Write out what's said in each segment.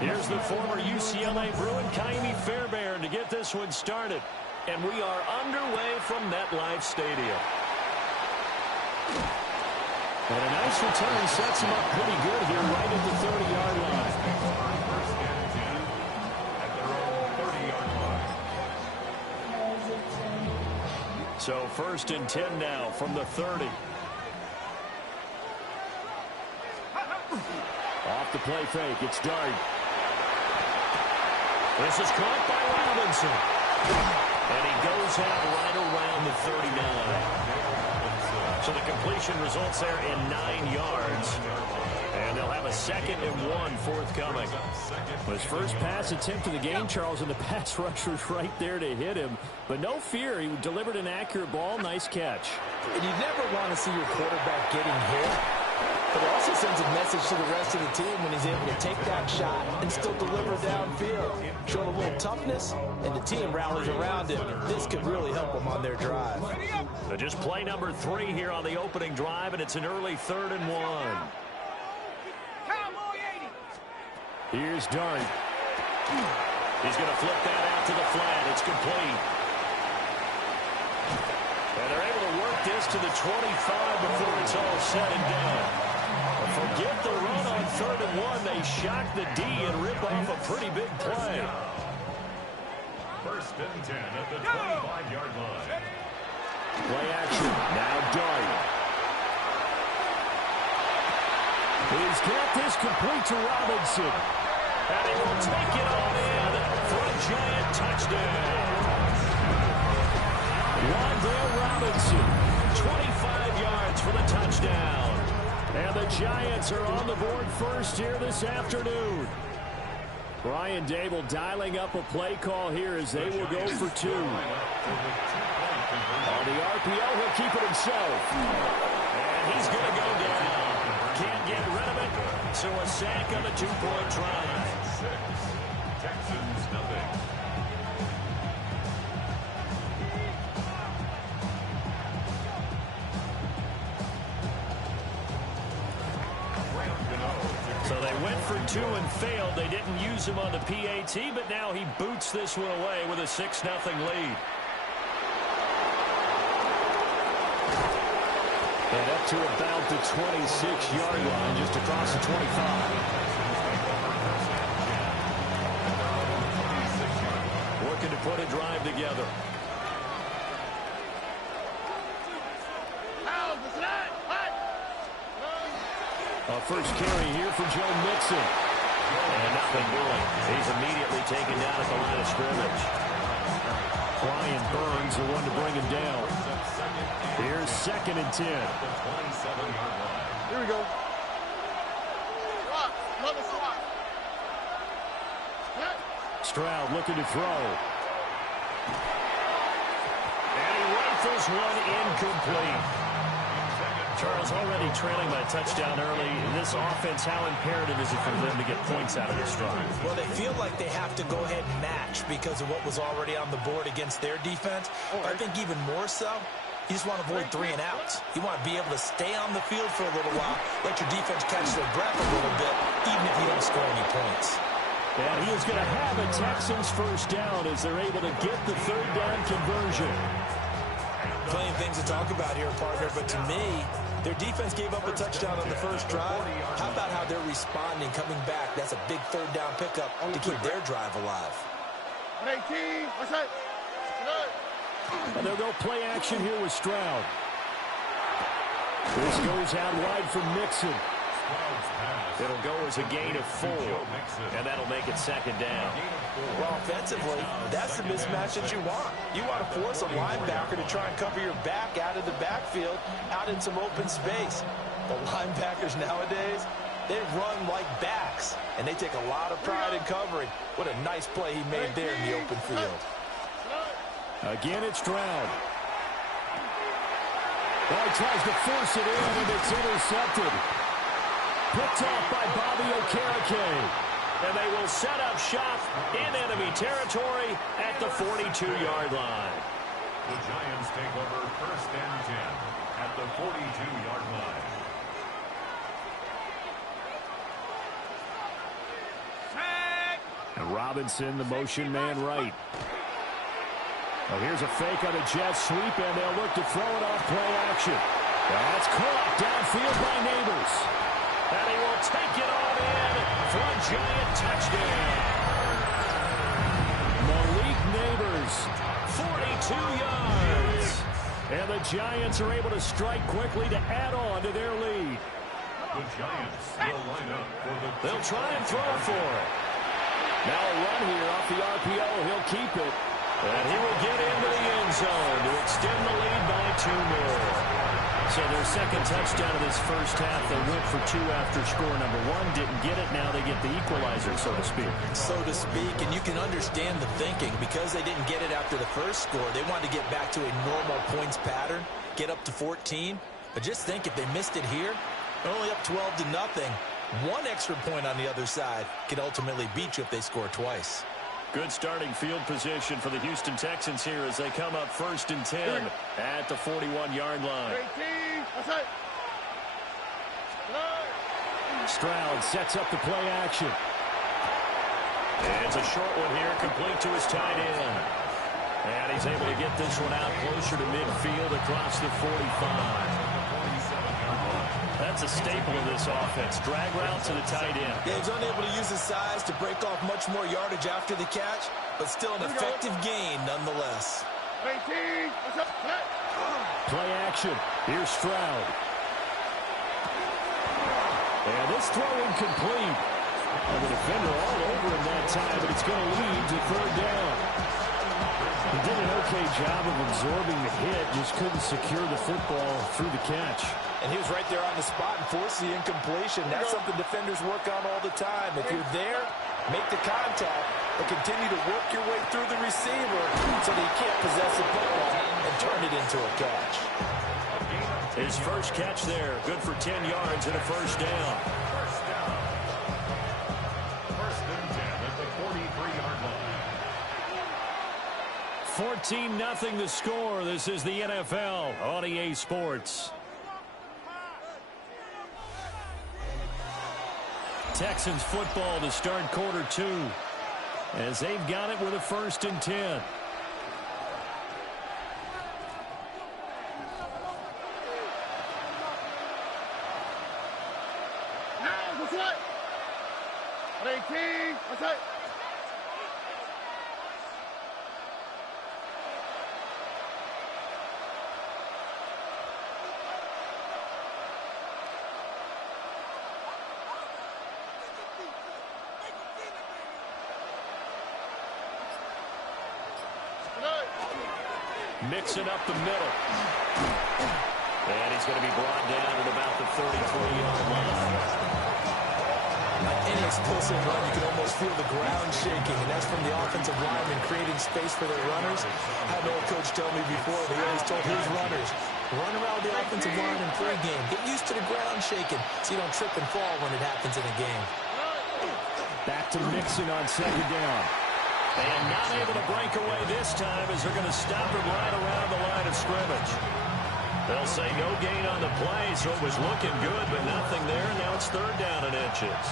Here's the former UCLA Bruin, Ka'imi Fairbairn, to get this one started. And we are underway from MetLife Stadium. And a nice return sets him up pretty good here right at the 30-yard line. First and 10 at their own 30-yard line. So first and 10 now from the 30. Off the play fake, it's Dart. This is caught by Robinson. And he goes out right around the 39. So the completion results there in 9 yards. And they'll have a 2nd and 1 forthcoming. His first pass attempt of the game, Charles, and the pass rusher's right there to hit him. But no fear, he delivered an accurate ball. Nice catch. And you never want to see your quarterback getting hit. But it also sends a message to the rest of the team when he's able to take that shot and still deliver downfield. Showing a little toughness, and the team rallies around him. This could really help them on their drive. So just play number 3 here on the opening drive, and it's an early 3rd and 1. Here's Dart. He's going to flip that out to the flat. It's complete. And they're able to work this to the 25 before it's all said and done. Forget the run on 3rd and 1. They shock the D and rip off a pretty big play. First and 10 at the 25-yard line. Play action. Now Dart. He's got this complete to Robinson. And he will take it on in for a giant touchdown. Wan'Dale Robinson. 25 yards for the touchdown. And the Giants are on the board first here this afternoon. Brian Dable dialing up a play call here as they will go for 2. On the RPO, he'll keep it himself. And he's going to go down. Can't get rid of it. So a sack on the 2-point try. Texans nothing. So they went for 2 and failed. They didn't use him on the PAT, but now he boots this one away with a 6-0 lead. And up to about the 26-yard line, just across the 25. Working to put a drive together. A first carry here for Joe Mixon. And nothing doing. He's immediately taken down at the line of scrimmage. Brian Burns, the one to bring him down. Here's 2nd and 10. Here we go. Stroud looking to throw. And he rifles one incomplete. Charles, already trailing by a touchdown early. In this offense, how imperative is it for them to get points out of this drive? Well, they feel like they have to go ahead and match because of what was already on the board against their defense. I think even more so, you just want to avoid 3 and outs. You want to be able to stay on the field for a little while, let your defense catch their breath a little bit, even if you don't score any points. And he is going to have a Texans first down as they're able to get the 3rd down conversion. Plenty of things to talk about here, partner, but to me, their defense gave up a touchdown on the first drive. How about how they're responding, coming back? That's a big 3rd down pickup to keep their drive alive. 18, what's that? And they'll go play action here with Stroud. This goes out wide for Mixon. It'll go as a gain of 4, and that'll make it 2nd down. Well, offensively, that's the mismatch that you want. You want to force a linebacker to try and cover your back out of the backfield, out in some open space. The linebackers nowadays, they run like backs, and they take a lot of pride in covering. What a nice play he made there in the open field. Again, it's Stroud. Well, he tries to force it in, and it's intercepted. Picked off by Bobby Okereke. And they will set up shop in enemy territory at the 42-yard line. First and 10 at the 42-yard line. And Robinson, the motion man right. Well, here's a fake on a jet sweep, and they'll look to throw it off play action. That's caught downfield by Neighbors. And he will take it on in for a Giant touchdown. Malik Neighbors, 42 yards. and the Giants are able to strike quickly to add on to their lead. The Giants will line up for the... They'll try and throw for it. Now a run here off the RPO. He'll keep it. And he will get into the end zone to extend the lead by 2 more. So their second touchdown of this first half, they went for 2 after score number 1. Didn't get it. Now they get the equalizer, so to speak. So to speak, and you can understand the thinking. Because they didn't get it after the first score, they wanted to get back to a normal points pattern, get up to 14. But just think, if they missed it here, only up 12-0. 1 extra point on the other side could ultimately beat you if they score twice. Good starting field position for the Houston Texans here as they come up first and 10 at the 41-yard line. Stroud sets up the play action. And it's a short one here, complete to his tight end. And he's able to get this one out closer to midfield across the 45. That's a staple of this offense. Drag route to the tight end. Yeah, he's unable to use his size to break off much more yardage after the catch, but still an effective gain nonetheless. Play action. Here's Stroud. And this throw incomplete. And the defender all over him that time, but it's going to lead to third down. He did an okay job of absorbing the hit, just couldn't secure the football through the catch. And he was right there on the spot and forced the incompletion. That's something defenders work on all the time. If you're there, make the contact, but continue to work your way through the receiver so that he can't possess the football and turn it into a catch. His first catch there, good for 10 yards and a first down. First and 10 at the 43-yard line. 14-0 the score. This is the NFL on EA Sports. Texans football to start quarter 2 as they've got it with a first and 10. Mixing up the middle. And he's going to be brought down at about the 33-yard line. On any explosive run, you can almost feel the ground shaking, and that's from the offensive linemen creating space for their runners. I had an old coach tell me before, they always told his runners, run around the offensive line in pregame. Get used to the ground shaking so you don't trip and fall when it happens in a game. Back to Mixon on second down. And not able to break away this time as they're going to stop him right around the line of scrimmage. They'll say no gain on the play, so it was looking good, but nothing there. Now it's third down and inches.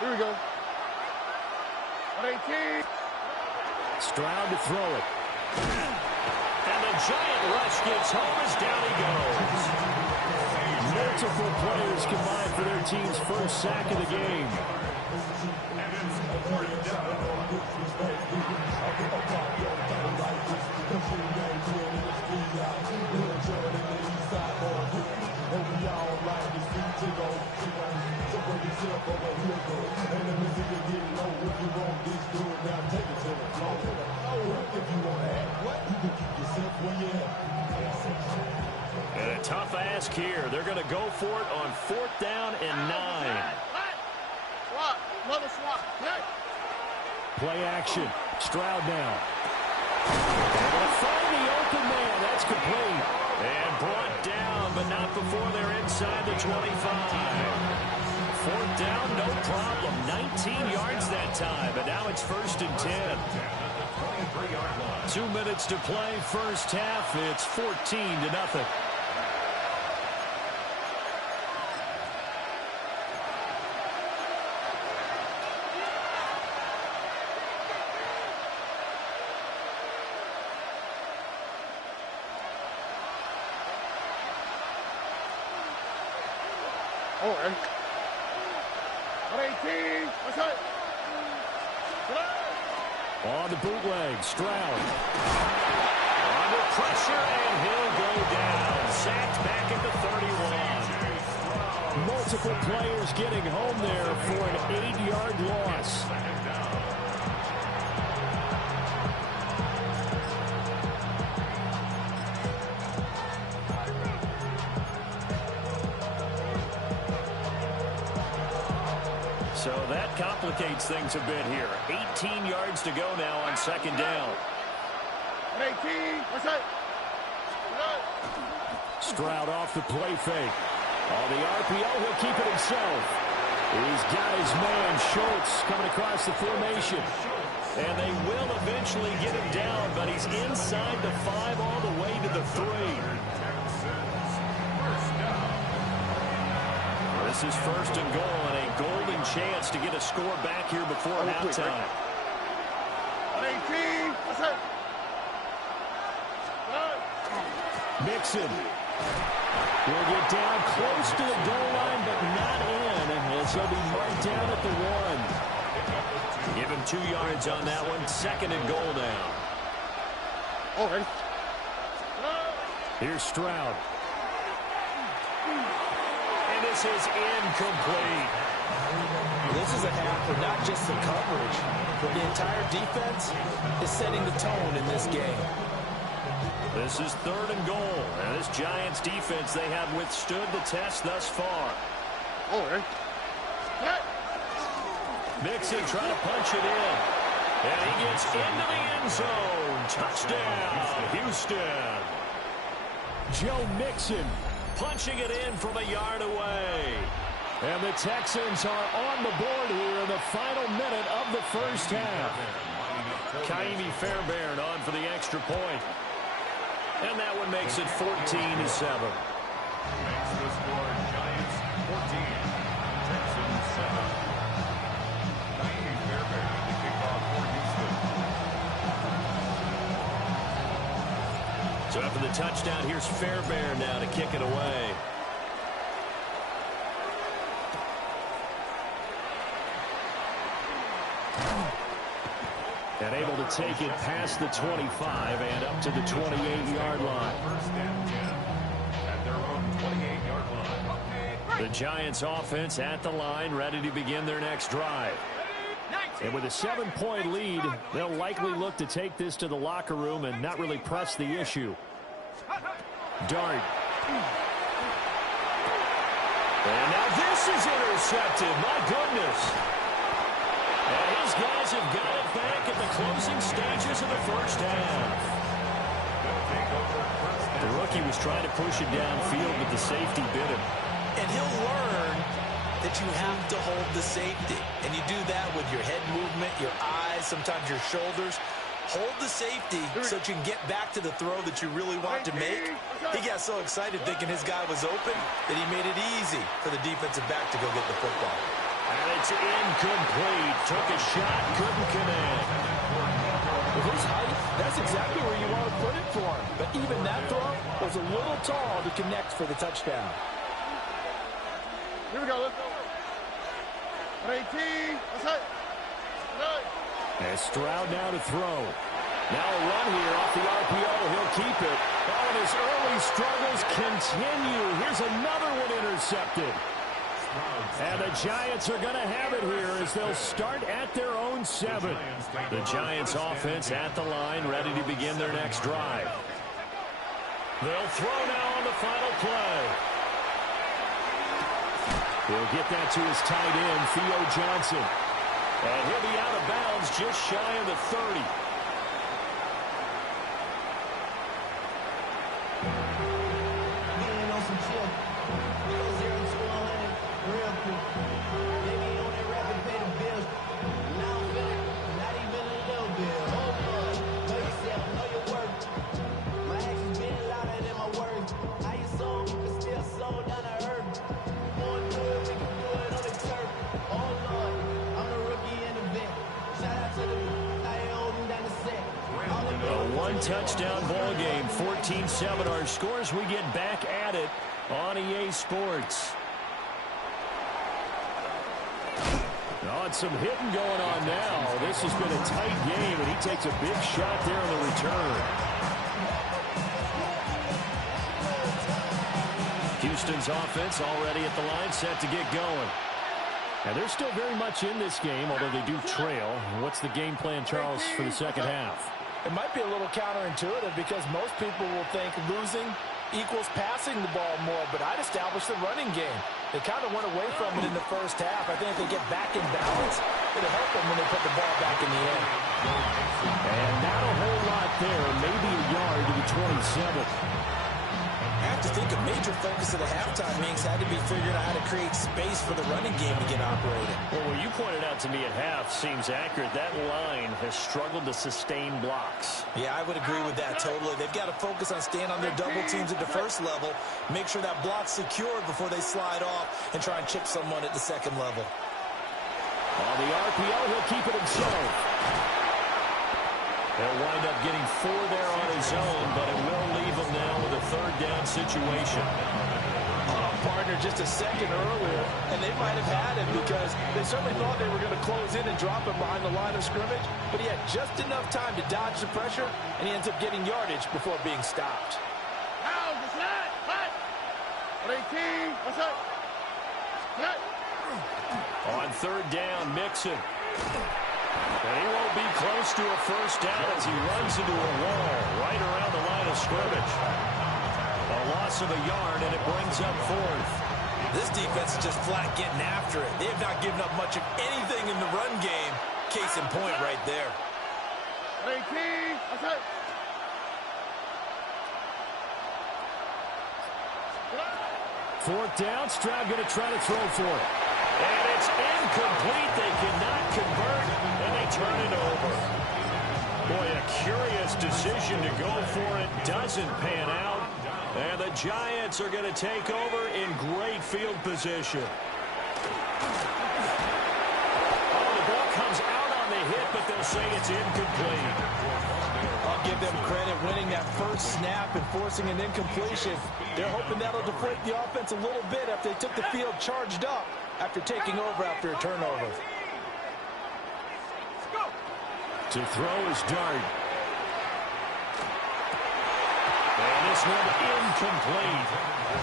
Here we go. 18. Stroud to throw it. And the Giant rush gets home as down he goes. Multiple players combined for their team's first sack of the game. And a tough ask here. They're going to go for it on 4th down and 9. Swap. Another swap. Play action. Stroud now. Able to find the open man. That's complete. And brought down, but not before they're inside the 25. 4th down, no problem. 19 yards that time, but now it's first and 10. 3-yard line. 2 minutes to play, first half. It's 14-0. Oh, and 118. What's that? On the bootleg, Stroud. Under pressure, and he'll go down. Sacked back at the 31. Multiple players getting home there for an 8-yard loss. So that complicates things a bit here. 18 yards to go now on second down. 118. What's that? Stroud off the play fake. On the RPO, he'll keep it himself. He's got his man, Schultz, coming across the formation. And they will eventually get him down, but he's inside the 5 all the way to the 3. This is first and goal and a golden chance to get a score back here before halftime. 118. What's that? Mixon will get down close to the goal line, but not in, as he'll be marked down at the 1. Give him 2 yards on that one. Second and goal now. Oh, and Here's Stroud. And this is incomplete. This is a half where not just the coverage, but the entire defense is setting the tone in this game. This is third and goal. And this Giants defense, they have withstood the test thus far. oh, and Mixon trying to punch it in. And he gets into the end zone. Touchdown, Houston. Joe Mixon. Punching it in from a yard away. And the Texans are on the board here in the final minute of the first half. Ka'imi Fairbairn on for the extra point. And that one makes it 14-7. Makes the score Giants 14, Texans 7. Ka'imi Fairbairn the kickoff for Houston. So after the touchdown, here's Fairbairn now to kick it away. And able to take it past the 25 and up to the 28-yard line. First and 10 at their own 28-yard line. The Giants offense at the line, ready to begin their next drive. And with a 7-point lead, they'll likely look to take this to the locker room and not really press the issue. Dart. And now this is intercepted. My goodness. And his guys have got it back at the closing stages of the first half. The rookie was trying to push it downfield, but the safety bit him. And he'll learn that you have to hold the safety. And you do that with your head movement, your eyes, sometimes your shoulders. Hold the safety so that you can get back to the throw that you really want to make. He got so excited thinking his guy was open that he made it easy for the defensive back to go get the football. And it's incomplete. Took a shot, couldn't connect. With his height, that's exactly where you want to put it for him. But even that throw was a little tall to connect for the touchdown. here we go. Let's go. 118. What's that? And Stroud now to throw. Now a run here off the RPO. He'll keep it. Oh, and his early struggles continue. Here's another one intercepted. And the Giants are going to have it here as they'll start at their own 7. The Giants offense at the line, ready to begin their next drive. They'll throw now on the final play. He'll get that to his tight end, Theo Johnson. And he'll be out of bounds just shy of the 30. Getting on some chill. We go 0 to 100 real quick. They be on that rapid pay the bills. Now I'm feeling not even a little bit. Hold on. one-touchdown ball game. 14-7 our scores. We get back at it on EA Sports. Oh, and some hitting going on now. This has been a tight game, and he takes a big shot there on the return. Houston's offense already at the line, set to get going. And they're still very much in this game, although they do trail. What's the game plan, Charles, for the second half? It might be a little counterintuitive because most people will think losing equals passing the ball more, but I'd establish the running game. They kind of went away from it in the first half. I think if they get back in balance, it'll help them when they put the ball back in the end. And not a whole lot there, maybe a yard to the 27. I have to think a major focus of the halftime meetings had to be figuring out how to create space for the running game to get operating. Well, what you pointed out to me at half seems accurate. That line has struggled to sustain blocks. Yeah, I would agree with that totally. They've got to focus on staying on their double teams at the first level, make sure that block's secured before they slide off and try and chip someone at the second level. On the RPO, he'll keep it himself. They'll wind up getting 4 there on his own, but it will leave him now with a third down situation. Partner just a second earlier, and they might have had him because they certainly thought they were going to close in and drop him behind the line of scrimmage, but he had just enough time to dodge the pressure, and he ends up getting yardage before being stopped. Now, the slide, hot. 18, what's up? Slide. On third down, Mixon. And he won't be close to a first down as he runs into a wall right around the line of scrimmage. A loss of a yard, and it brings up fourth. This defense is just flat getting after it. They have not given up much of anything in the run game. Case in point right there. 18, what's up? Fourth down, Stroud going to try to throw for it. And it's incomplete. They cannot convert, and they turn it over. Boy, a curious decision to go for it. Doesn't pan out. And the Giants are going to take over in great field position. Oh, the ball comes out on the hit, but they'll say it's incomplete. I'll give them credit winning that first snap and forcing an incompletion. They're hoping that'll deflate the offense a little bit after they took the field charged up after taking over after a turnover. To throw is Dart. And this one incomplete.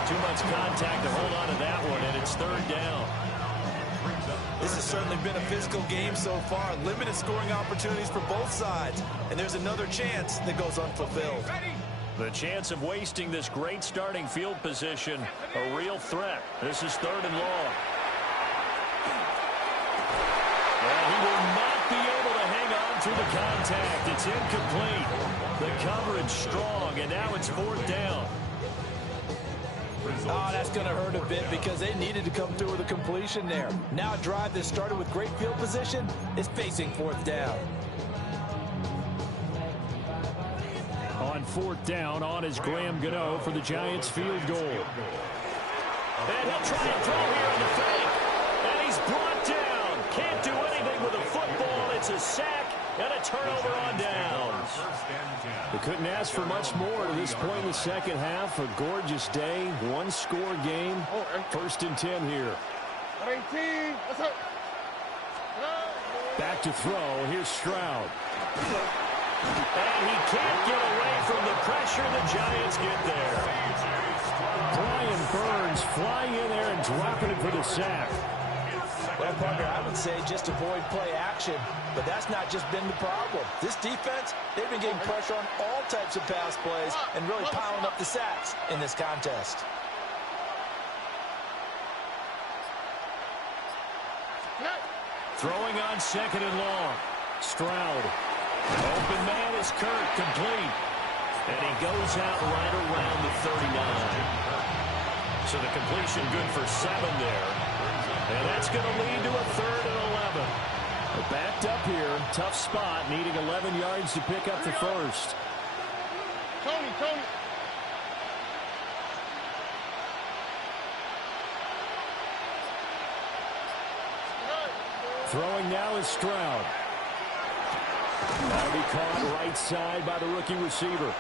Too much contact to hold on to that one, and it's third down. This has certainly been a physical game so far. Limited scoring opportunities for both sides. And there's another chance that goes unfulfilled. The chance of wasting this great starting field position, a real threat. This is third and long. And he will not be able to hang on to the contact. It's incomplete. The coverage strong, and now it's fourth down. Oh, that's going to hurt a bit because they needed to come through with a completion there. Now a drive that started with great field position is facing fourth down. On fourth down, on is Graham Gano for the Giants field goal. And he'll try and throw here in the fake. And he's brought down. Can't do anything with a football. It's a sack and a turnover on downs. They couldn't ask for much more to this point in the second half. A gorgeous day, one-score game. First and 10 here. 18, what's up? Back to throw. Here's Stroud. And he can't get away from the pressure. The Giants get there. Brian Burns flying in there and dropping it for the sack. Well, partner, I would say just avoid play action, but that's not just been the problem. This defense, they've been getting pressure on all types of pass plays and really piling up the sacks in this contest. Throwing on second and long. Stroud. Open man is Kirk, complete. And he goes out right around the 39. So the completion good for 7 there. And that's going to lead to a third and 11. They're backed up here. Tough spot, needing 11 yards to pick up the first. Tony. Throwing now is Stroud. That'll be caught right side by the rookie receiver.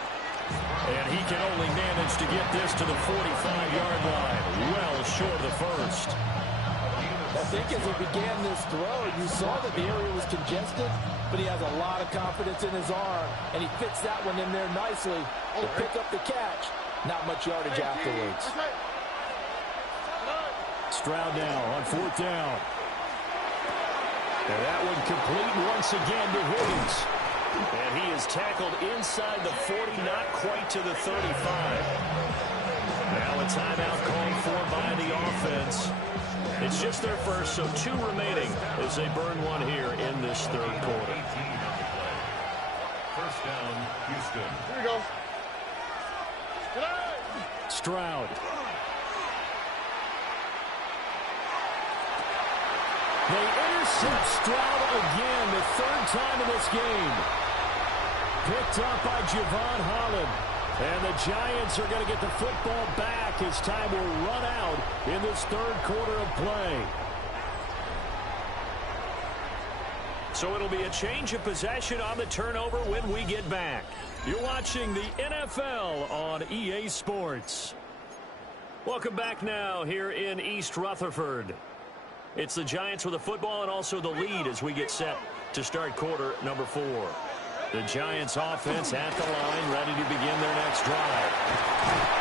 And he can only manage to get this to the 45-yard line, well short of the first. I think as he began this throw, you saw that the area was congested, but he has a lot of confidence in his arm, and he fits that one in there nicely to pick up the catch. Not much yardage afterwards. Stroud now on 4th down. And that one complete once again to Higgins. And he is tackled inside the 40, not quite to the 35. Now a timeout called for by the offense. It's just their first, so 2 remaining as they burn one here in this third quarter. First down, Houston. Here we go. Stroud. They intercept Stroud again, the 3rd time in this game. Picked up by Javon Holland. And the Giants are going to get the football back as time will run out in this third quarter of play. So it'll be a change of possession on the turnover when we get back. You're watching the NFL on EA Sports. Welcome back now here in East Rutherford. It's the Giants with the football and also the lead as we get set to start quarter number 4. The Giants offense at the line, ready to begin their next drive.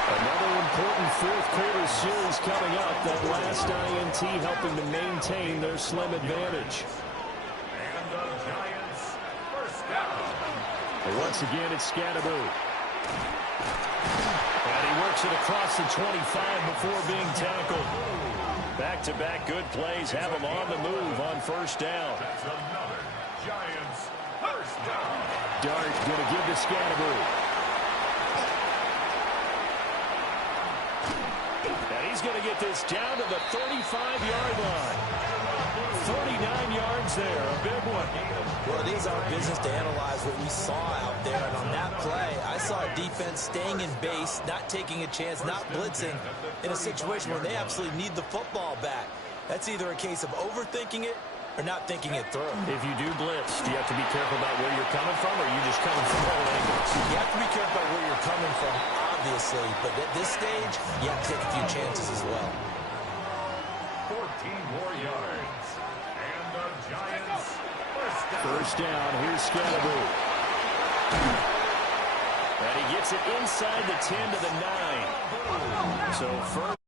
Another important fourth quarter series coming up. That last INT helping to maintain their slim advantage. And the Giants first down. And once again, it's Scadaboo. And he works it across the 25 before being tackled. Back-to-back good plays have him on the move on first down. That's another Giants first down. Dart going to give to Scadaboo. And he's going to get this down to the 35-yard line. 39 yards there, a big one. Well, it is our business to analyze what we saw out there, and on that play, I saw a defense staying in base, not taking a chance, not blitzing, in a situation where they absolutely need the football back. That's either a case of overthinking it or not thinking it through. If you do blitz, do you have to be careful about where you're coming from, or are you just coming from all angles? You have to be careful about where you're coming from, obviously, but at this stage, you have to take a few chances as well. 14 more yards. And the Giants first down. First down, here's Scadaboo. And he gets it inside the 10 to the 9. So first.